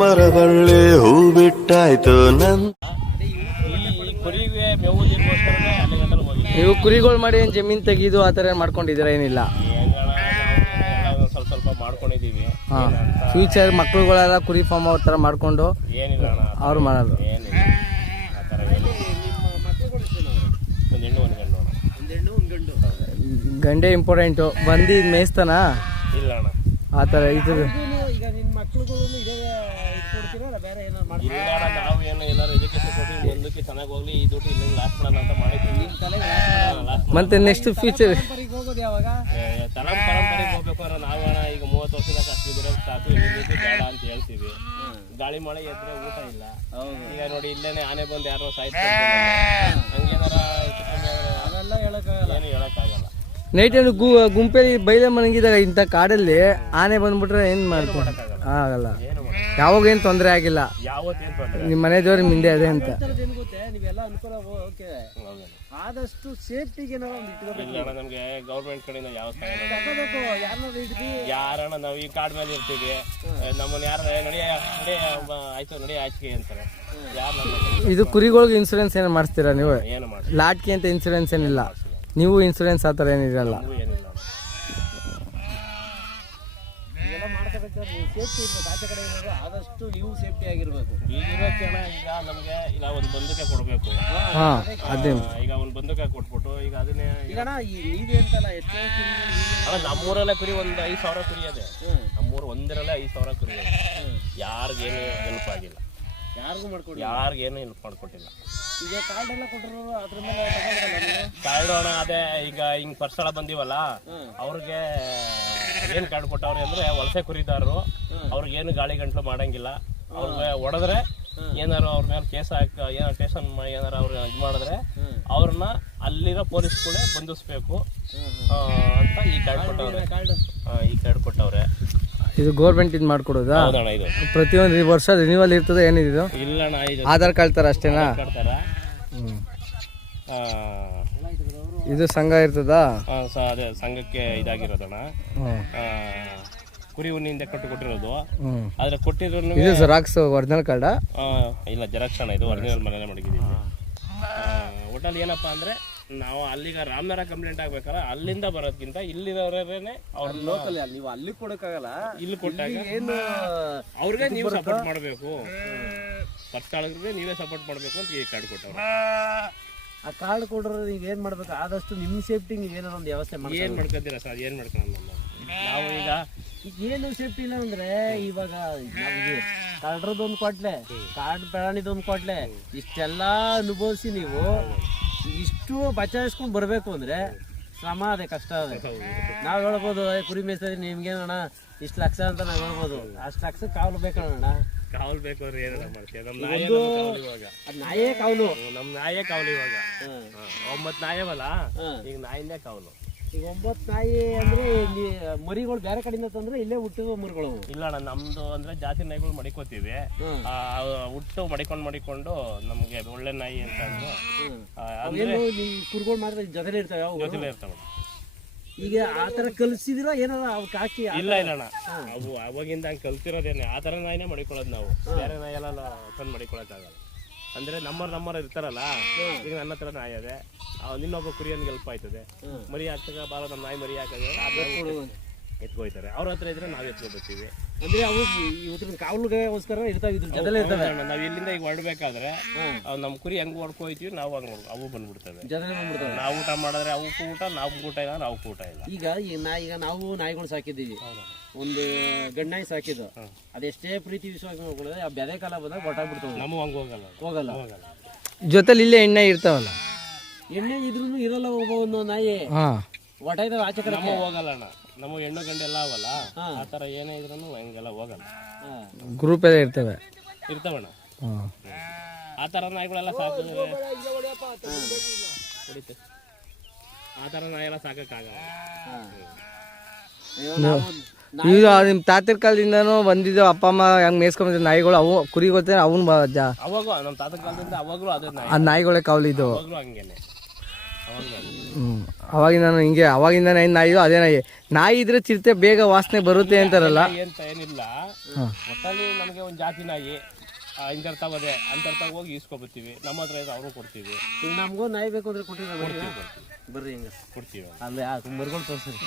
ಮರಬಳ್ಳಿ ಹೂ ಬಿಟ್ಟಾಯ್ತು ನೀವು ಕುರಿಗಳು ಮಾಡಿ ಏನ್ ಜಮೀನ್ ತೆಗೀದು ಆತರ ಮಾಡ್ಕೊಂಡಿದ್ದೀರಾ? ಏನಿಲ್ಲ, ಸ್ವಲ್ಪ ಸ್ವಲ್ಪ ಮಾಡ್ಕೊಂಡಿದೀವಿ. ಫ್ಯೂಚರ್ ಮಕ್ಳುಗಳೆಲ್ಲ ಕುರಿ ಫಾರ್ಮ್ ಅವ್ರ ತರ ಮಾಡ್ಕೊಂಡು ಅವ್ರು ಮಾಡೋದು. ಗಂಡೆ ಇಂಪಾರ್ಟೆಂಟು. ಬಂದು ಮೇಯಿಸ್ತಾನ ಇಲ್ಲ ಅಣ್ಣ ಆತರ ಇದು. ಈಗ ನಿನ್ನ ಮಕ್ಳುಗಳು ಇದೇ ಕೊಡ್ತೀರಾ ಬೇರೆ ಏನಾದ್ರು ಮಾಡ್ತೀರಾ? ಇಲ್ಲ ನಾವು ಏನು ಎಲ್ಲರೂ ಎಜುಕೇಶನ್ ಕೊಟ್ಟು ಮುಂದಕ್ಕೆ ಚೆನ್ನಾಗಿ ಹೋಗ್ಲಿ, ಈ ದುಡ್ಡು ಇಲ್ಲಿ ಲಾಸ್ಟ್ ಮಾಡೋಣ ಅಂತ ಮಾಡಿದ್ದೀವಿ. ಮತ್ತೆ ನೆಕ್ಸ್ಟ್ ಫ್ಯೂಚರ್ ಹೋಗೋದು ಯಾವಾಗ? ಪರಂಪರೆಗೆ ಹೋಗ್ಬೇಕು ಅಂದ್ರೆ ನಾವೇನ ಈಗ 30 ವರ್ಷದ ಕಷ್ಟ ಸಾಕು, ಇಲ್ಲಿ ಬೇಡ ಅಂತ ಹೇಳ್ತೀವಿ. ಗಾಳಿ ಮಳೆ ಎದ್ರೆ ಊಟ ಇಲ್ಲ. ಈಗ ನೋಡಿ ಇಲ್ಲೇನೆ ಆನೆ ಬಂದು ಯಾರೋ ಸಾಯಿಸ್ತಾರೆ, ಹಂಗೇನಾರ ಅದೆಲ್ಲ ಹೇಳಕ್ಕಾಗಲ್ಲ, ಏನು ಹೇಳಕ್ಕಾಗಲ್ಲ. ನೈಟ್ ಗುಂಪೆಲಿ ಬೈಲೆ ಮನಗಿದಾಗ ಇಂಥ ಕಾಡಲ್ಲಿ ಆನೆ ಬಂದ್ಬಿಟ್ರೆ ಏನ್ ಮಾಡ್ತಾರೆ? ಆಗಲ್ಲ. ಯಾವಾಗ ಏನ್ ತೊಂದರೆ ಆಗಿಲ್ಲ, ಯಾವತ್ತೇನು ತೊಂದರೆ ನಿಮ್ ಮನೆ ದೇವ್ರಿಗೆ ಮಿಂದೆ ಅದೇ ಅಂತ. ಗೊತ್ತೆ ನೀವೆಲ್ಲ ಅನುಕೂಲ ಓಕೆ, ಆದಷ್ಟು ಸೇಫ್ಟಿಗೆ ನಾವು ಇಲ್ಲ ನಮ್ಗೆ ಗೌರ್ಮೆಂಟ್ ಕಡೆಯಿಂದ ಯಾವ ತಗೋಬೇಕು. ಯಾರಣ್ಣ ನಾವು ಈ ಕಾಡ್ ಮೇಲೆ ಇರ್ತೀವಿ, ನಮ್ಮನ್ನ ಯಾರ ಆಯ್ತು ನಡಿ ಆಚೆಗೆ ಅಂತಾರೆ. ಇದು ಕುರಿಗಳಿಗೆ ಇನ್ಸೂರೆನ್ಸ್ ಏನು ಮಾಡಿಸ್ತೀರಾ ನೀವು? ಏನು ಮಾಡಿ ಲಾಟ್ಕಿ ಅಂತ ಇನ್ಸೂರೆನ್ಸ್ ಏನಿಲ್ಲ, ನೀವು ಇನ್ಸೂರೆನ್ಸ್ ಆ ಥರ ಏನಿರಲ್ಲ. ಏನಿಲ್ಲ ಸೇಫ್ಟಿ ಇರ್ಬೇಕು. ಆಚೆ ಕಡೆ ಇರೋದು ಆದಷ್ಟು ನೀವು ಸೇಫ್ಟಿ ಆಗಿರ್ಬೇಕು. ಈಗಿರೋ ಜನ ಈಗ ನಮ್ಗೆ ಇಲ್ಲ ಒಂದು ಬಂದೂಕೆ ಕೊಡ್ಬೇಕು. ಅದೇ ಈಗ ಒಂದು ಬಂದೂಕೆ ಕೊಟ್ಬಿಟ್ಟು ಈಗ ಅದನ್ನೇ ಈಗ ನೀವೇ ಅಂತಲ್ಲ ನಮ್ಮೂರಲ್ಲೇ ಕುರಿ ಒಂದು 5,000 ಕುರಿ ಇದೆ. ನಮ್ಮೂರು ಒಂದರಲ್ಲೇ 5,000 ಕುರಿ ಇದೆ. ಯಾರಿಗೇನು ಹೆಲ್ಪ್ ಆಗಿಲ್ಲ, ಯಾರಿಗೇನು ಹೆಲ್ಪ್ ಮಾಡ್ಕೊಟ್ಟಿಲ್ಲ. ಈಗ ಕಾರ್ಡ್ ಎಲ್ಲ ಕೊಟ್ಟರು ಅದ್ರ ಮೇಲೆ ಕಾರ್ಡ್ ಅಣ್ಣ ಅದೇ ಈಗ ಹಿಂಗ್ ಪರ್ಸಳ ಬಂದಿವಲ್ಲ ಅವ್ರಿಗೆ ಏನ್ ಕಾರ್ಡ್ ಕೊಟ್ಟವ್ರೆ ಅಂದ್ರೆ ವಲಸೆ ಕುರಿದಾರರು, ಅವ್ರಿಗೇನು ಗಾಳಿ ಗಂಟ್ಲು ಮಾಡಂಗಿಲ್ಲ. ಅವ್ರಿಗೆ ಹೊಡೆದ್ರೆ ಏನಾರು ಅವ್ರ ಮೇಲೆ ಕೇಸ್ ಏನಾರು ಸ್ಟೇಷನ್ ಏನಾರು ಅವ್ರು ಇದು ಮಾಡಿದ್ರೆ ಅವ್ರನ್ನ ಅಲ್ಲಿರೋ ಪೊಲೀಸ್ಗಳೇ ಬಂಧಿಸ್ಬೇಕು ಅಂತ ಈ ಕಾರ್ಡ್ ಕೊಟ್ಟವ್ರೆ. ಈ ಕಾರ್ಡ್ ಕೊಟ್ಟವ್ರೆ. ಇದು ಗೌರ್ಮೆಂಟ್ ಇದು ಮಾಡ್ಕೊಡೋದಾ? ಇದು ಪ್ರತಿಯೊಂದು ವರ್ಷ ರಿನ್ಯೂವಲ್ ಇರ್ತದೆ ಏನಿದು? ಇಲ್ಲಣ್ಣ, ಆಧಾರ್ ಕಾರ್ಡ್ ತರ ಅಷ್ಟೇನಾ? ಇದು ಸಂಘ ಇರ್ತದಾ? ಅದೇ ಸಂಘಕ್ಕೆ ಇದಾಗಿರೋದಣ್ಣ. ಕುರಿ ಉನ್ನಿಂದ ಕೊಟ್ಟಿರೋದು. ಆದ್ರೆ ಕೊಟ್ಟಿರೋ ಇದು ಜೆರಾಕ್ಸ್ ಒರಿಜಿನಲ್ ಕಾರ್ಡ್ ಇಲ್ಲ, ಜೆರಾಕ್ಸ್ ಅಣ್ಣ. ಇದು ಒರಿಜಿನಲ್ ಮನೇಲೆ ಮಡಗಿದ್ದೀವಿ. ಒಟ್ಟಲ್ಲಿ ಏನಪ್ಪಾ ಅಂದ್ರೆ ನಾವು ಅಲ್ಲಿಗ ರಾಮನಗರ ಕಂಪ್ಲೇಂಟ್ ಆಗ್ಬೇಕಾರ ಅಲ್ಲಿಂದ ಬರೋದ್ಕಿಂತ ಇಲ್ಲಿರೋರೇನೆ ಅವ್ರ ಲೋಕಲ್ ನೀವು ಅಲ್ಲಿ ಕೊಡಕ್ಕಾಗಲ್ಲ. ಇಲ್ಲಿ ಕೊಟ್ಟಾಗ ಏನು ಅವ್ರಿಗೆ ನೀವು ಸಪೋರ್ಟ್ ಮಾಡಬೇಕು, ಕರ್ತಾಳಿಗೆ ನೀವೇ ಸಪೋರ್ಟ್ ಮಾಡಬೇಕು ಅಂತ ಈ ಕಾರ್ಡ್ ಕೊಟ್ಟವ್ರು. ಆ ಕಾರ್ಡ್ ಕೊಡ್ರೆ ನೀವು ಏನ್ ಮಾಡ್ಬೇಕು? ಆದಷ್ಟು ನಿಮ್ಮ ಸೇಫ್ಟಿ ನೀವು ಏನಾರ ಒಂದು ವ್ಯವಸ್ಥೆ ಮಾಡಿ. ಏನ್ ಮಾಡ್ಕೊತೀರಾ ಸರ್? ಏನ್ ಮಾಡ್ಕೊಂಡು ನಾವು ಈಗ ಏನು ಸೇಫ್ಟಿ ಇಲ್ಲ ಅಂದ್ರೆ ಇವಾಗ ನಮ್ಗೆ ಕಳ್ಳರದೊಂದು ಕೊಟ್ಲೆ, ಕಾಡು ಪ್ರಾಣಿದೊಂದು ಕೊಟ್ಲೆ, ಇಷ್ಟೆಲ್ಲಾ ಅನುಭವಿಸಿ ನೀವು ಇಷ್ಟು ಬಚಾಯಿಸ್ಕೊಂಡು ಬರ್ಬೇಕು ಅಂದ್ರೆ ಶ್ರಮ ಅದೇ, ಕಷ್ಟ ಅದೇ. ನಾವ್ ಹೇಳ್ಬೋದು ಕುರಿ ಮೇಯಿಸ್ತಾರೆ ನಿಮ್ಗೇನಣ್ಣ ಇಷ್ಟು ಲಕ್ಷ ಅಂತ ನಾವ್ ಹೇಳ್ಬೋದು. ಅಷ್ಟು ಲಕ್ಷ ಕಾವಲು ಬೇಕಣ್ಣ. ಕಾವಲು ಬೇಕು ಅಂದ್ರೆ ಏನಾರ ಮಾಡ್ತೀವಿ. ನಾಯೇ ಕಾವಲು, ನಮ್ ನಾಯೇ ಕಾವಲು. ಇವಾಗ 9 ನಾಯವಲ್ಲ, ಈಗ ನಾಯಿಂದೇ ಕಾವಲು. ಈಗ 9 ನಾಯಿ ಅಂದ್ರೆ ಮರಿಗಳು ಬೇರೆ ಕಡೆಯಿಂದ ತಂದ್ರೆ ಇಲ್ಲೇ ಹುಟ್ಟಿದ ಮರಿಗಳು? ಇಲ್ಲ ಅಣ್ಣ, ನಮ್ದು ಅಂದ್ರೆ ಜಾತಿ ನಾಯಿಗಳು ಮಡಿಕೋತೀವಿ. ಹುಟ್ಟು ಮಡಿಕೊಂಡು ನಮ್ಗೆ ಒಳ್ಳೆ ನಾಯಿ ಅಂತ ಅಂದ್ರೆ ಕುರಿಗಳು ಮಾತ್ರ ಜೊತೆಲೆ ಇರ್ತಾವೆ, ಜೊತೆಲೆ ಇರ್ತಾವೆ. ಈಗ ಆತರ ಕಲ್ಸಿದಿರ ಏನಾರ ಅವಕ್ಕೆ ಹಾಕಿ? ಇಲ್ಲ ಅಣ್ಣ, ಅವು ಅವಾಗಿಂದ ಹಂಗೆ ಕಲ್ತಿರೋದೇನೆ. ಆ ತರ ನಾಯಿನೇ ಮಡಿಕೊಳ್ಳೋದು ನಾವು. ಬೇರೆ ನಾಯೆಲ್ಲ ತಂದು ಮಡಿಕೊಳ್ಳೋಕ್ಕಾಗಲ್ಲ. ಅಂದ್ರೆ ನಮ್ಮರ್ ಇರ್ತಾರಲ್ಲ, ಈಗ ನನ್ನ ಹತ್ರ ನಾಯಿ ಅದೇ, ನಿನ್ನೊಬ್ಬ ಕುರಿಯನ್ಗೆ ಹೆಲ್ಪ್ ಆಯ್ತದೆ. ಮರಿ ಹಾಕ್ತಾಗ ಬಾರ ನಮ್ಮ ನಾಯಿ ಮರಿ ಹಾಕಿದ್ರೆ ಎತ್ಕೊಯ್ತಾರೆ. ಅವ್ರ ಹತ್ರ ಇದ್ರೆ ನಾವ್ ಎತ್ಕೊಬರ್ತೀವಿ. ಅಂದ್ರೆ ಅವು ಇವತ್ತಿನ ಕಾವಲುಗೋಸ್ಕರ ಇರ್ತಾವೆ, ಇದ್ರ ಜೊತೆಲೆ ಇರ್ತವೆ. ನಾವ್ ಇಲ್ಲಿಂದ ಈಗ ಹೊರಡ್ಬೇಕಾದ್ರೆ ನಮ್ ಕುರಿ ಹೆಂಗ್ ಹೊಡ್ಕೊಯ್ತೀವಿ ನಾವು ಹಂಗ ಅವು ಬಂದ್ಬಿಡ್ತವೆ, ಜೊತೆಲೆ ಬಂದ್ಬಿಡ್ತವೆ. ನಾವು ಊಟ ಮಾಡಿದ್ರೆ ಅವಕ್ಕೂ ಊಟ, ನಾವು ಊಟ ಇಲ್ಲ ಅಂದ್ರೆ ಅವಕ್ಕೂ ಊಟ ಇಲ್ಲ. ಈಗ ನಾವು ನಾಯಿಗಳು ಸಾಕಿದ್ದೀವಿ, ಒಂದು ಗಂಡ ನಾಯಿ ಸಾಕಿದ್ದು. ಅದೆಷ್ಟೇ ಪ್ರೀತಿ ವಿಶ್ವಾಸ ನೋಡ್ಕೊಳ್ಳೋದು, ಆ ಬೆದೆ ಕಾಲ ಬಂದಾಗ ಹೊಟ್ಟಾಗ್ಬಿಡ್ತಾವೆ. ನಮಗೂ ಹಂಗ ಹೋಗಲ್ಲ. ಜೊತೆಲಿ ಇಲ್ಲೇ ಎಣ್ಣೆ ಇರ್ತಾವಲ್ಲ, ಎಣ್ಣೆ ಇದ್ರೂ ಇರಲ್ಲ. ಒಬ್ಬ ಒಂದು ನಾಯಿ ಹೊಟ ಇದಾವೆ ಆಚೆ ಕಡೆ ಹೋಗಲ್ಲ ಅಣ್ಣ. ನಮ್ಮ ಹೆಣ್ಣು ಗಂಡು ಎಲ್ಲ ಅವಲ್ಲ, ಆ ತರ ಏನೇ ಇದ್ರೂ ಹಂಗೆಲ್ಲ ಹೋಗಲ್ಲ. ಗ್ರೂಪ್ ಎಲ್ಲ ಇರ್ತವೆ ಇರ್ತಾವಣ್ಣ. ಆ ತರ ನಾಯಿಗಳೆಲ್ಲ ಸಾಕಿದ್ರೆ ಆ ತರ ನಾಯೆಲ್ಲ ಸಾಕಕ್ಕಾಗಲ್ಲ. ಈಗ ನಿಮ್ ತಾತರ ಕಾಲದಿಂದನೂ ಬಂದಿದ್ದು ಅಪ್ಪ ಅಮ್ಮ ಹೆಂಗ್ ಮೇಯ್ಸ್ಕೊಂಡ್ ನಾಯಿಗಳು, ಅವು ಕುರಿ ಗೊತ್ತೇ ಅವನು ಅವಾಗ ನಮ್ಮ ತಾತ ಕಾಲದಿಂದ ಅವಾಗ್ಲೂ ಅದೇ ಆ ನಾಯಿಗಳೇ ಕಾವಲಿದ್ದು. ಹಂಗೇನೆ ಅವಾಗಿಂದ ಹಿಂಗೆ ಅವಾಗಿಂದ ನಾಯಿ ಅದೇ ನಾಯಿ ಇದ್ರೆ ಚಿರತೆ ಬೇಗ ವಾಸನೆ ಬರುತ್ತೆ ಅಂತಾರಲ್ಲ ಅಂತ ಏನಿಲ್ಲ. ಒಟ್ಟಲ್ಲಿ ನಮಗೆ ಒಂದು ಜಾತಿ ನಾಯಿ ಇಂತರ್ತಾವದೆ ಅಂತರ್ತಾಗ ಹೋಗಿ ಈಸ್ಕೊಬತ್ತೀವಿ. ನಮ್ಮ ಹತ್ರ ಇದೆ ಅವರು ಕೊಡ್ತೀವಿ. ಈಗ ನಮಗೂ ನಾಯಿ ಬೇಕು ಅಂದ್ರೆ ಕೊಟ್ಟಿಲ್ಲ ಬರ್ರಿ ಹಿಂಗೆ ಕೊಡ್ತೀವಿ. ಅಲ್ಲೇ ಮರ್ಗಳು ತೋರಿಸ್ರಿ.